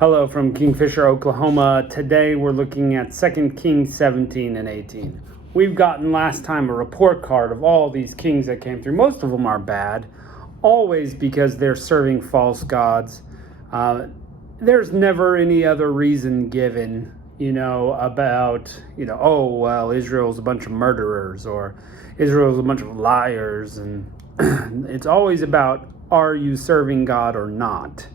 Hello from Kingfisher, Oklahoma. Today we're looking at 2 Kings 17 and 18. We've gotten last time a report card of all these kings that came through. Most of them are bad, always because they're serving false gods. There's never any other reason given, about, oh, well, Israel's a bunch of murderers or Israel's a bunch of liars. And it's always about, are you serving God or not?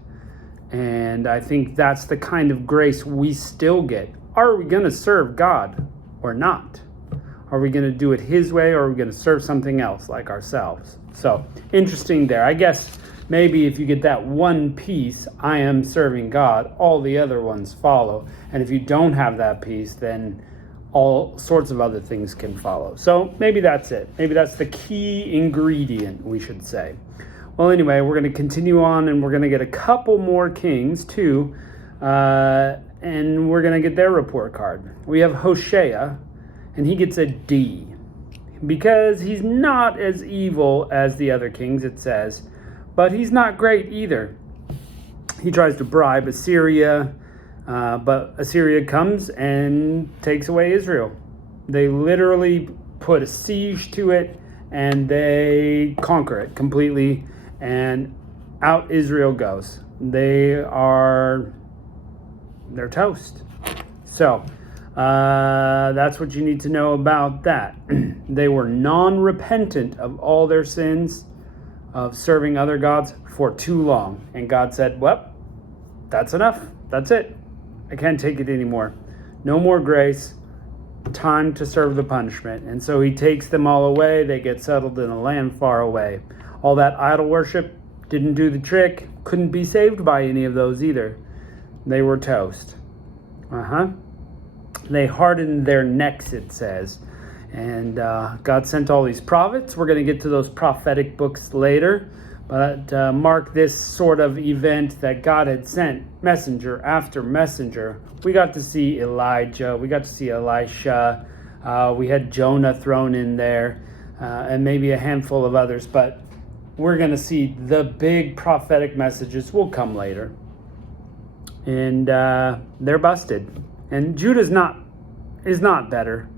And I think that's the kind of grace we still get. Are we going to serve God or not? Are we going to do it His way, or are we going to serve something else like ourselves? So, interesting there. I guess maybe if you get that one piece, I am serving God, all the other ones follow. And if you don't have that piece, then all sorts of other things can follow. So maybe that's it. Maybe that's the key ingredient, we should say. Well, anyway, we're going to continue on, and we're going to get a couple more kings, too, and we're going to get their report card. We have Hosea, and he gets a D, because he's not as evil as the other kings, it says, but he's not great either. He tries to bribe Assyria, but Assyria comes and takes away Israel. They literally put a siege to it, and they conquer it completely. And out Israel goes. They're toast. So that's what you need to know about that. They were non-repentant of all their sins of serving other gods for too long. And God said, well, that's enough. That's it. I can't take it anymore. No more grace. Time to serve the punishment. And so He takes them all away. They get settled in a land far away. All that idol worship didn't do the trick. Couldn't be saved by any of those either. They were toast. They hardened their necks, it says. And God sent all these prophets. We're going to get to those prophetic books later. But mark this sort of event that God had sent messenger after messenger. We got to see Elijah. We got to see Elisha. We had Jonah thrown in there. And maybe a handful of others. But we're going to see the big prophetic messages will come later. And they're busted. And Judah is not better.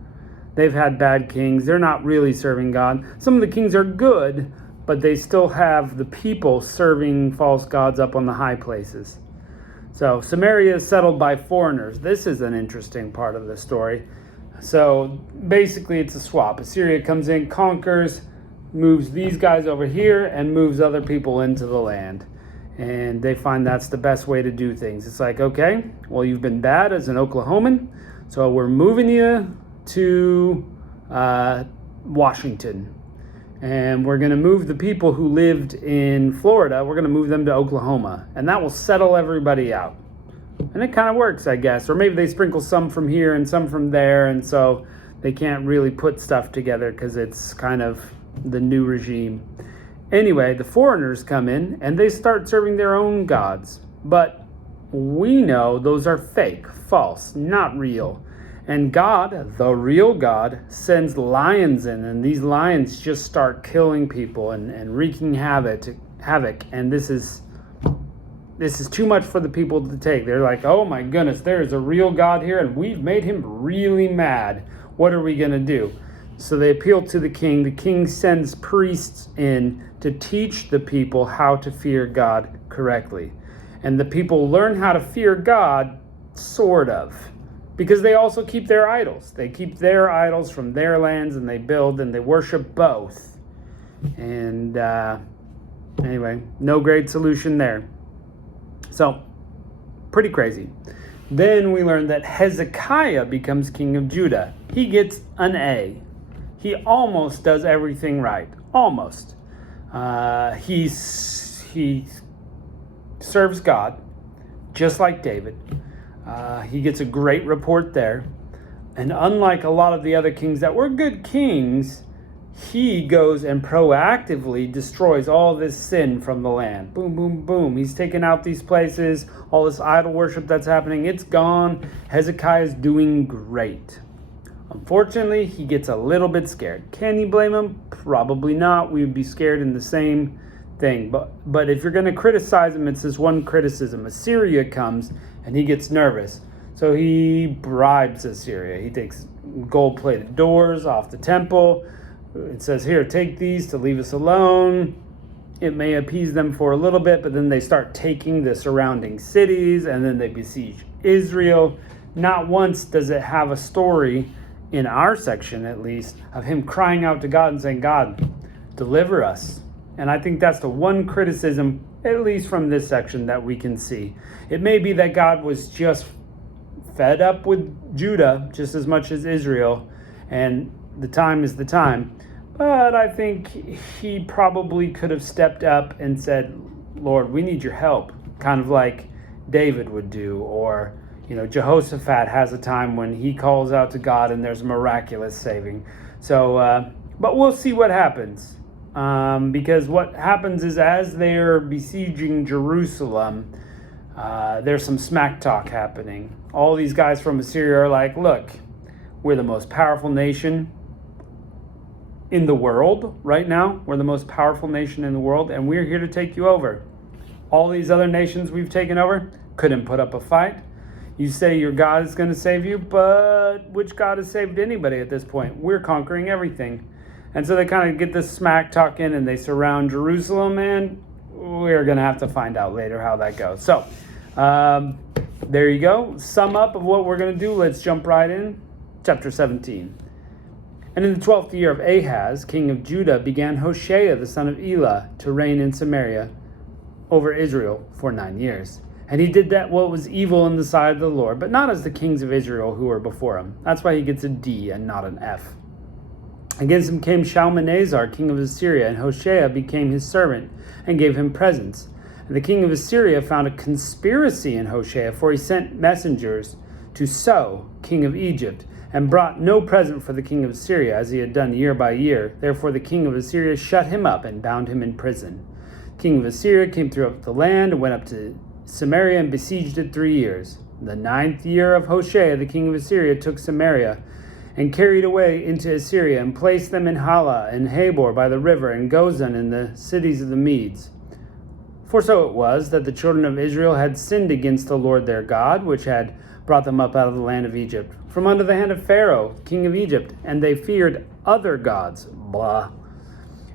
They've had bad kings. They're not really serving God. Some of the kings are good, but they still have the people serving false gods up on the high places. So Samaria is settled by foreigners. This is an interesting part of the story. So basically it's a swap. Assyria comes in, conquers, moves these guys over here, and moves other people into the land. And they find that's the best way to do things. It's like, okay, well, you've been bad as an Oklahoman, so we're moving you to Washington. And we're going to move the people who lived in Florida, we're going to move them to Oklahoma. And that will settle everybody out. And it kind of works, I guess. Or maybe they sprinkle some from here and some from there, and so they can't really put stuff together because it's kind of the new regime. Anyway, the foreigners come in and they start serving their own gods. But we know those are fake, false, not real. And God, the real God, sends lions in, and these lions just start killing people and wreaking havoc. And this is too much for the people to take. They're like, oh my goodness, there is a real God here, and we've made him really mad. What are we going to do? So they appeal to the king. The king sends priests in to teach the people how to fear God correctly. And the people learn how to fear God, sort of, because they also keep their idols. They keep their idols from their lands, and they build and they worship both. And anyway, no great solution there. So, pretty crazy. Then we learn that Hezekiah becomes king of Judah. He gets an A. He almost does everything right. Almost. He serves God, just like David. He gets a great report there. And unlike a lot of the other kings that were good kings, he goes and proactively destroys all this sin from the land. Boom, boom, boom. He's taken out these places. All this idol worship that's happening, it's gone. Hezekiah's doing great. Unfortunately, he gets a little bit scared. Can you blame him? Probably not. We would be scared in the same thing. But if you're going to criticize him, it's this one criticism. Assyria comes and he gets nervous. So he bribes Assyria. He takes gold-plated doors off the temple. It says, here, take these to leave us alone. It may appease them for a little bit, but then they start taking the surrounding cities, and then they besiege Israel. Not once does it have a story, in our section at least, of him crying out to God and saying, God, deliver us. And I think that's the one criticism, at least from this section, that we can see. It may be that God was just fed up with Judah just as much as Israel, and the time is the time. But I think he probably could have stepped up and said, Lord, we need your help, kind of like David would do, or Jehoshaphat has a time when he calls out to God and there's miraculous saving. So, but we'll see what happens. Because what happens is, as they're besieging Jerusalem, there's some smack talk happening. All these guys from Assyria are like, look, we're the most powerful nation in the world right now. We're the most powerful nation in the world, and we're here to take you over. All these other nations we've taken over couldn't put up a fight. You say your God is going to save you, but which God has saved anybody at this point? We're conquering everything. And so they kind of get this smack talk in, and they surround Jerusalem, and we're going to have to find out later how that goes. So there you go. Sum up of what we're going to do. Let's jump right in. Chapter 17. And in the 12th year of Ahaz, king of Judah, began Hoshea the son of Elah to reign in Samaria over Israel for 9 years. And he did that what was evil in the sight of the Lord, but not as the kings of Israel who were before him. That's why he gets a D and not an F. Against him came Shalmaneser, king of Assyria, and Hoshea became his servant and gave him presents. And the king of Assyria found a conspiracy in Hoshea, for he sent messengers to So, king of Egypt, and brought no present for the king of Assyria, as he had done year by year. Therefore the king of Assyria shut him up and bound him in prison. The king of Assyria came throughout the land and went up to Samaria and besieged it 3 years. In the 9th year of Hoshea, the king of Assyria took Samaria and carried away into Assyria, and placed them in Hala and Habor by the river, and Gozan in the cities of the Medes. For so it was that the children of Israel had sinned against the Lord their God, which had brought them up out of the land of Egypt, from under the hand of Pharaoh, king of Egypt, and they feared other gods. Blah.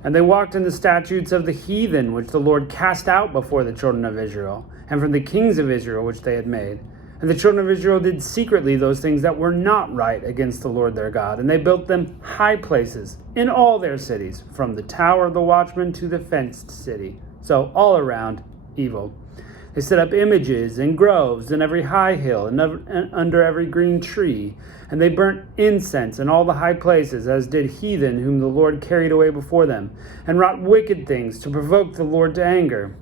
And they walked in the statutes of the heathen, which the Lord cast out before the children of Israel, and from the kings of Israel, which they had made. And the children of Israel did secretly those things that were not right against the Lord their God, and they built them high places in all their cities, from the tower of the watchman to the fenced city. So all around, evil. They set up images in groves in every high hill and under every green tree. And they burnt incense in all the high places, as did heathen whom the Lord carried away before them, and wrought wicked things to provoke the Lord to anger.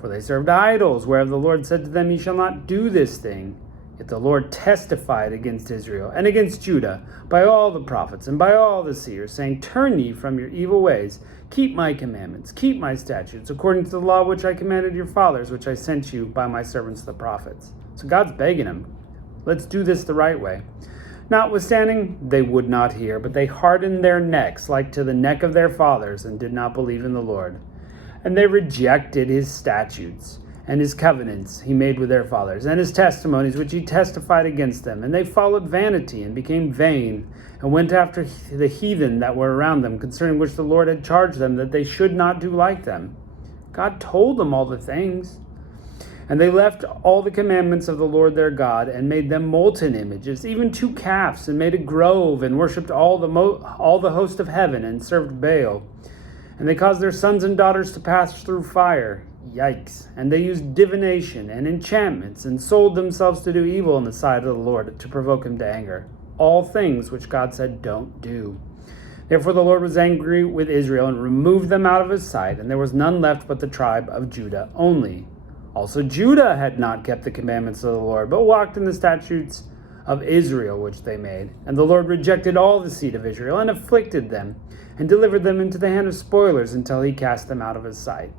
For they served idols, whereof the Lord said to them, Ye shall not do this thing. Yet the Lord testified against Israel and against Judah by all the prophets and by all the seers, saying, Turn ye from your evil ways, keep my commandments, keep my statutes, according to the law which I commanded your fathers, which I sent you by my servants the prophets. So God's begging them, let's do this the right way. Notwithstanding, they would not hear, but they hardened their necks like to the neck of their fathers, and did not believe in the Lord. And they rejected his statutes and his covenants he made with their fathers, and his testimonies which he testified against them. And they followed vanity, and became vain, and went after the heathen that were around them, concerning which the Lord had charged them that they should not do like them. God told them all the things. And they left all the commandments of the Lord their God, and made them molten images, even 2 calves, and made a grove, and worshipped all the host of heaven, and served Baal. And they caused their sons and daughters to pass through fire. Yikes. And they used divination and enchantments, and sold themselves to do evil in the sight of the Lord, to provoke him to anger. All things which God said, don't do. Therefore the Lord was angry with Israel, and removed them out of his sight, and there was none left but the tribe of Judah only. Also Judah had not kept the commandments of the Lord, but walked in the statutes of Israel which they made. And the Lord rejected all the seed of Israel, and afflicted them, and delivered them into the hand of spoilers, until he cast them out of his sight.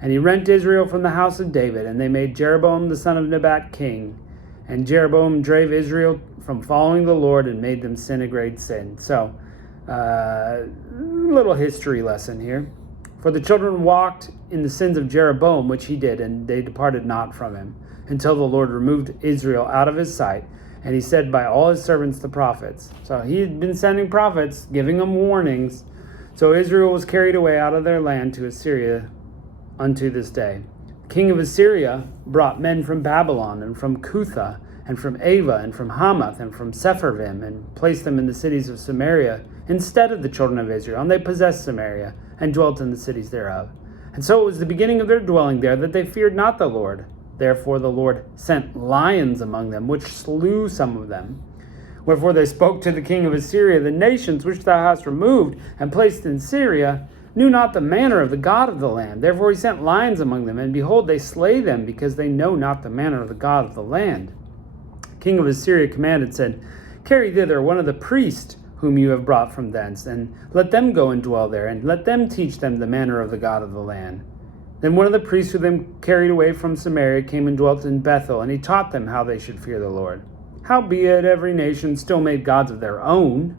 And he rent Israel from the house of David, and they made Jeroboam the son of Nebat king. And Jeroboam drave Israel from following the Lord, and made them sin a great sin. So, little history lesson here. For the children walked in the sins of Jeroboam, which he did, and they departed not from him, until the Lord removed Israel out of his sight. And he said by all his servants the prophets. So he had been sending prophets, giving them warnings. So Israel was carried away out of their land to Assyria unto this day. The king of Assyria brought men from Babylon, and from Cutha, and from Ava, and from Hamath, and from Sepharvaim, and placed them in the cities of Samaria instead of the children of Israel. And they possessed Samaria, and dwelt in the cities thereof. And so it was the beginning of their dwelling there, that they feared not the Lord. Therefore the Lord sent lions among them, which slew some of them. Wherefore they spoke to the king of Assyria, the nations which thou hast removed and placed in Syria knew not the manner of the God of the land. Therefore he sent lions among them, and behold, they slay them, because they know not the manner of the God of the land. The king of Assyria commanded, said, Carry thither one of the priests whom you have brought from thence, and let them go and dwell there, and let them teach them the manner of the God of the land. Then one of the priests who them carried away from Samaria came and dwelt in Bethel, and he taught them how they should fear the Lord. Howbeit every nation still made gods of their own,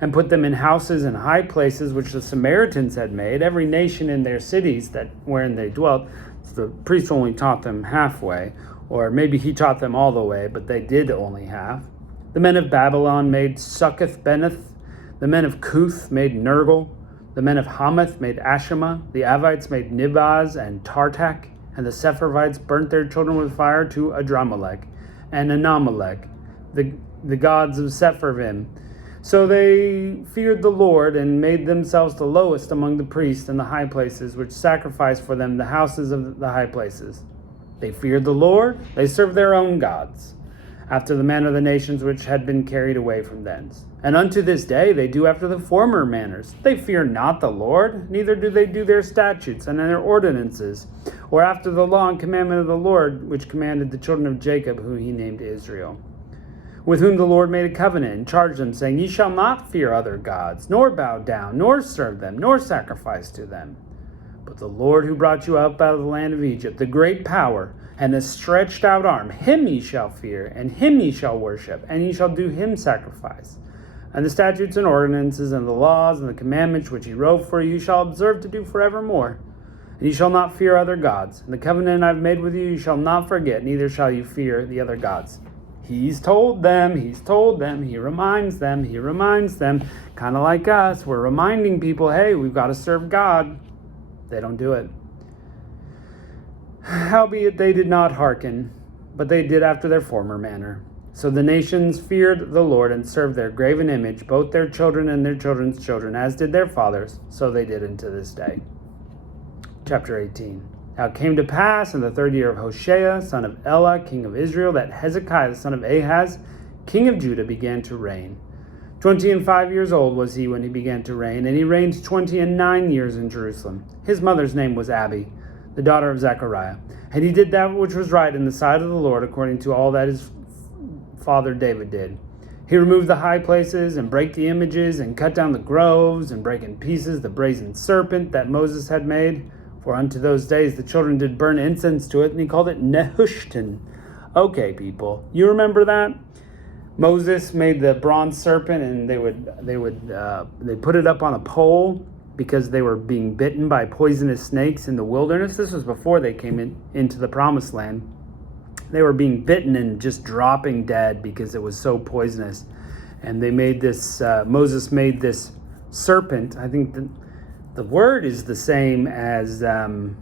and put them in houses and high places which the Samaritans had made, every nation in their cities that wherein they dwelt. So the priest only taught them halfway, or maybe he taught them all the way, but they did only half. The men of Babylon made Succoth-Beneth, the men of Cuth made Nergal, the men of Hamath made Ashima, the Avites made Nibaz and Tartak, and the Sepharvites burnt their children with fire to Adramelech and Anamelech, the gods of Sepharvaim. So they feared the Lord, and made themselves the lowest among the priests in the high places, which sacrificed for them the houses of the high places. They feared the Lord, they served their own gods, after the manner of the nations which had been carried away from thence. And unto this day they do after the former manners. They fear not the Lord, neither do they do their statutes and their ordinances, or after the law and commandment of the Lord, which commanded the children of Jacob, whom he named Israel, with whom the Lord made a covenant, and charged them, saying, Ye shall not fear other gods, nor bow down, nor serve them, nor sacrifice to them. But the Lord who brought you up out of the land of Egypt, the great power, and the stretched out arm, him ye shall fear, and him ye shall worship, and ye shall do him sacrifice. And the statutes and ordinances and the laws and the commandments which he wrote for you shall observe to do forevermore. And ye shall not fear other gods. And the covenant I have made with you shall not forget, neither shall you fear the other gods. He's told them, he reminds them, kind of like us. We're reminding people, hey, we've got to serve God. They don't do it. Howbeit they did not hearken, but they did after their former manner. So the nations feared the Lord, and served their graven image, both their children and their children's children, as did their fathers, so they did unto this day. Chapter 18. Now it came to pass in the 3rd year of Hoshea, son of Elah, king of Israel, that Hezekiah, the son of Ahaz, king of Judah, began to reign. 25 years old was he when he began to reign, and he reigned 29 years in Jerusalem. His mother's name was Abi, the daughter of Zechariah. And he did that which was right in the sight of the Lord, according to all that his father David did. He removed the high places, and brake the images, and cut down the groves, and brake in pieces the brazen serpent that Moses had made. For unto those days the children did burn incense to it, and he called it Nehushtan. Okay, people, you remember that? Moses made the bronze serpent, and they put it up on a pole because they were being bitten by poisonous snakes in the wilderness. This was before they came into the promised land. They were being bitten and just dropping dead because it was so poisonous. And they made this, Moses made this serpent. I think the word is the same as, not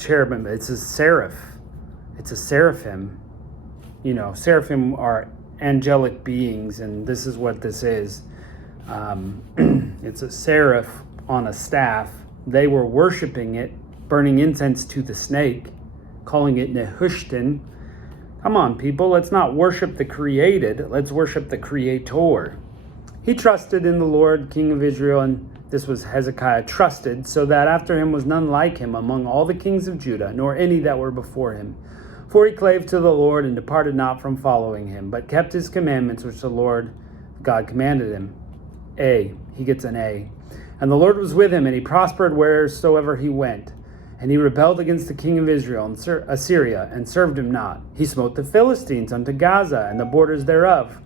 cherubim, it's a seraph. It's a seraphim. You know, seraphim are angelic beings, and this is what this is. It's a seraph on a staff. They were worshiping it, burning incense to the snake, calling it Nehushtan. Come on, people, let's not worship the created, let's worship the creator. He trusted in the Lord, king of Israel, and this was Hezekiah trusted, so that after him was none like him among all the kings of Judah, nor any that were before him. For he clave to the Lord, and departed not from following him, but kept his commandments which the Lord God commanded him. He gets an A. And the Lord was with him, and he prospered wheresoever he went. And he rebelled against the king of Israel and Assyria, and served him not. He smote the Philistines unto Gaza, and the borders thereof,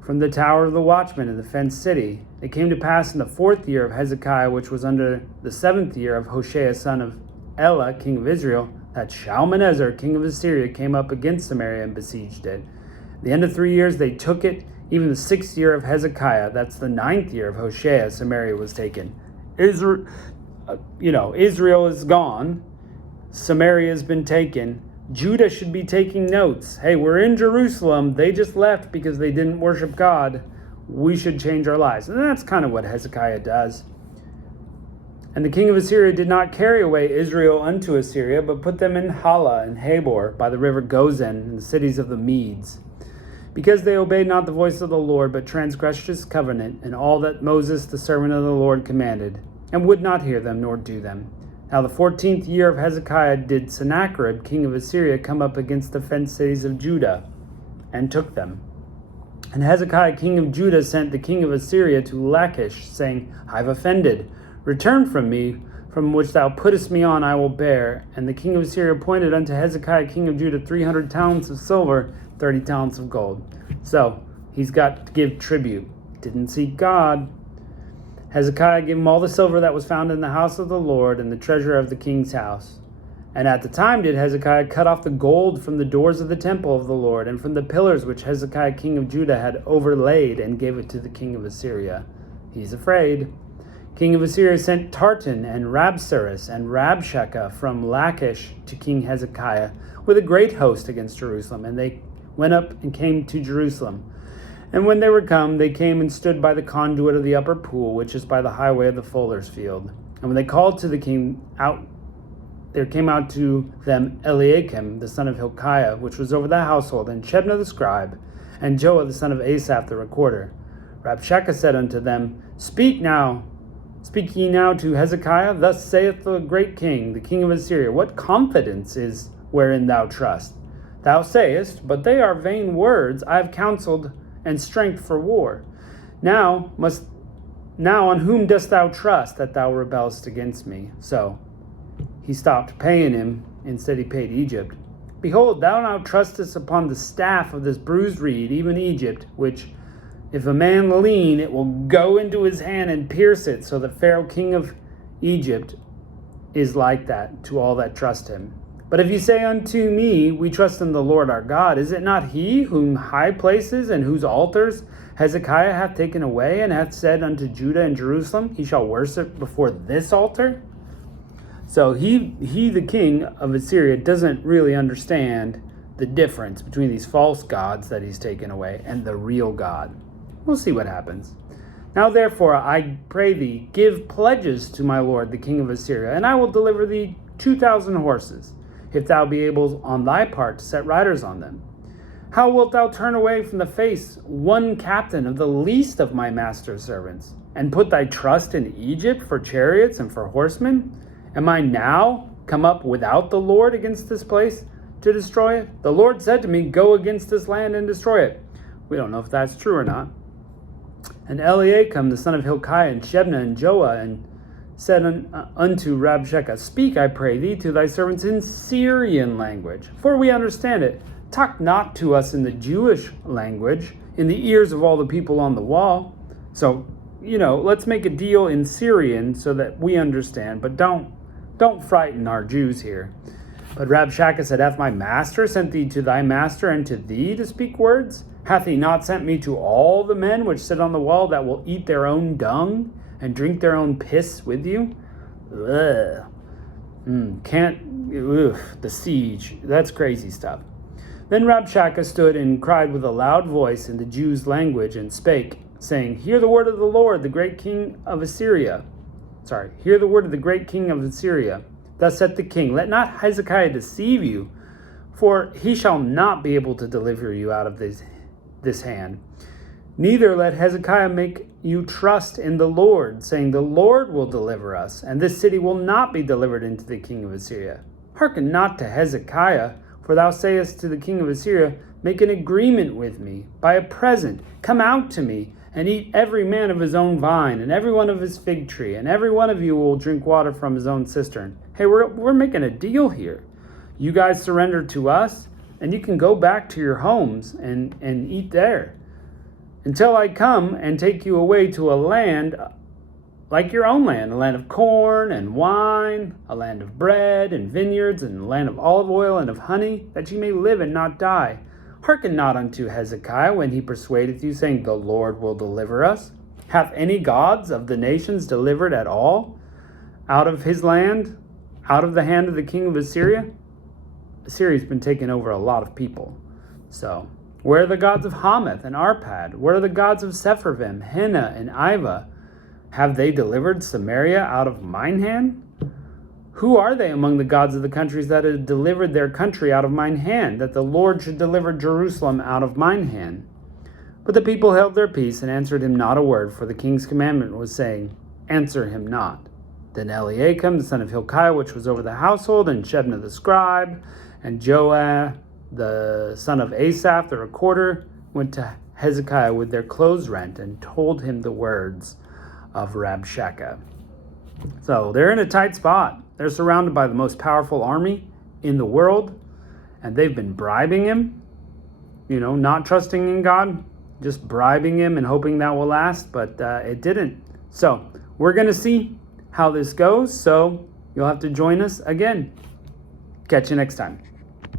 from the tower of the watchman in the fenced city, It came to pass in the 4th year of Hezekiah, which was under the 7th year of Hoshea son of Elah, king of Israel, that Shalmaneser, king of Assyria, came up against Samaria and besieged it. At the end of 3 years, they took it. Even the 6th year of Hezekiah, that's the 9th year of Hoshea, Samaria was taken. Israel is gone. Samaria has been taken. Judah should be taking notes. Hey, we're in Jerusalem. They just left because they didn't worship God. We should change our lives. And that's kind of what Hezekiah does. And the king of Assyria did not carry away Israel unto Assyria, but put them in Hala and Habor by the river Gozan, in the cities of the Medes, because they obeyed not the voice of the Lord, but transgressed his covenant, and all that Moses the servant of the Lord commanded, and would not hear them nor do them. Now the 14th year of Hezekiah did Sennacherib, king of Assyria, come up against the fenced cities of Judah, and took them. And Hezekiah, king of Judah, sent the king of Assyria to Lachish, saying, I have offended. Return from me, from which thou puttest me on I will bear. And the king of Assyria appointed unto Hezekiah, king of Judah, 300 talents of silver, 30 talents of gold. So he's got to give tribute. Didn't seek God. Hezekiah gave him all the silver that was found in the house of the Lord and the treasure of the king's house. And at the time did Hezekiah cut off the gold from the doors of the temple of the Lord and from the pillars which Hezekiah king of Judah had overlaid, and gave it to the king of Assyria. He's afraid. King of Assyria sent Tartan and Rabsaris and Rabshakeh from Lachish to King Hezekiah with a great host against Jerusalem, and they went up and came to Jerusalem. And when they were come, they came and stood by the conduit of the upper pool, which is by the highway of the fuller's field. And when they called to the king out, there came out to them Eliakim, the son of Hilkiah, which was over the household, and Shebna the scribe, and Joah the son of Asaph the recorder. Rabshakeh said unto them, Speak ye now to Hezekiah, thus saith the great king, the king of Assyria, what confidence is wherein thou trust? Thou sayest, but they are vain words, I have counseled and strength for war. Now on whom dost thou trust, that thou rebellest against me? So he stopped paying him, instead he paid Egypt. Behold, thou now trustest upon the staff of this bruised reed, even Egypt, which if a man lean, it will go into his hand and pierce it. So the Pharaoh king of Egypt is like that to all that trust him. But if you say unto me, we trust in the Lord our God, is it not he whom high places and whose altars Hezekiah hath taken away, and hath said unto Judah and Jerusalem, he shall worship before this altar? So he the king of Assyria, doesn't really understand the difference between these false gods that he's taken away and the real God. We'll see what happens. Now therefore, I pray thee, give pledges to my lord the king of Assyria, and I will deliver thee 2,000 horses, if thou be able on thy part to set riders on them. How wilt thou turn away from the face one captain of the least of my master's servants, and put thy trust in Egypt for chariots and for horsemen? Am I now come up without the Lord against this place to destroy it? The Lord said to me, Go against this land and destroy it. We don't know if that's true or not. And Eliakim, the son of Hilkiah, and Shebna, and Joah, and said unto Rabshakeh, Speak, I pray thee, to thy servants in Syrian language, for we understand it. Talk not to us in the Jewish language, in the ears of all the people on the wall. So, let's make a deal in Syrian so that we understand, but don't frighten our Jews here. But Rabshakeh said, Hath my master sent thee to thy master and to thee to speak words? Hath he not sent me to all the men which sit on the wall that will eat their own dung and drink their own piss with you? The siege. That's crazy stuff. Then Rabshakeh stood and cried with a loud voice in the Jews' language and spake, saying, Hear the word of the Lord, the great king of Assyria. Hear the word of the great king of Assyria. Thus saith the king, Let not Hezekiah deceive you, for he shall not be able to deliver you out of this hand. Neither let Hezekiah make you trust in the Lord, saying, The Lord will deliver us, and this city will not be delivered into the king of Assyria. Hearken not to Hezekiah, for thou sayest to the king of Assyria, Make an agreement with me by a present. Come out to me, and eat every man of his own vine, and every one of his fig tree, and every one of you will drink water from his own cistern. Hey, we're making a deal here. You guys surrender to us, and you can go back to your homes and eat there. until I come and take you away to a land like your own land, a land of corn and wine, a land of bread and vineyards, and a land of olive oil and of honey, that ye may live and not die. Hearken not unto Hezekiah when he persuadeth you, saying, The Lord will deliver us. Hath any gods of the nations delivered at all out of his land, out of the hand of the king of Assyria? Assyria's been taking over a lot of people. So, where are the gods of Hamath and Arpad? Where are the gods of Sepharvaim, Hena, and Iva? Have they delivered Samaria out of mine hand? Who are they among the gods of the countries that have delivered their country out of mine hand, that the Lord should deliver Jerusalem out of mine hand? But the people held their peace and answered him not a word, for the king's commandment was saying, Answer him not. Then Eliakim, the son of Hilkiah, which was over the household, and Shebna the scribe, and Joah, the son of Asaph, the recorder, went to Hezekiah with their clothes rent and told him the words of Rabshakeh. So they're in a tight spot. They're surrounded by the most powerful army in the world, and they've been bribing him, not trusting in God, just bribing him and hoping that will last, but it didn't. So we're going to see how this goes, so you'll have to join us again. Catch you next time.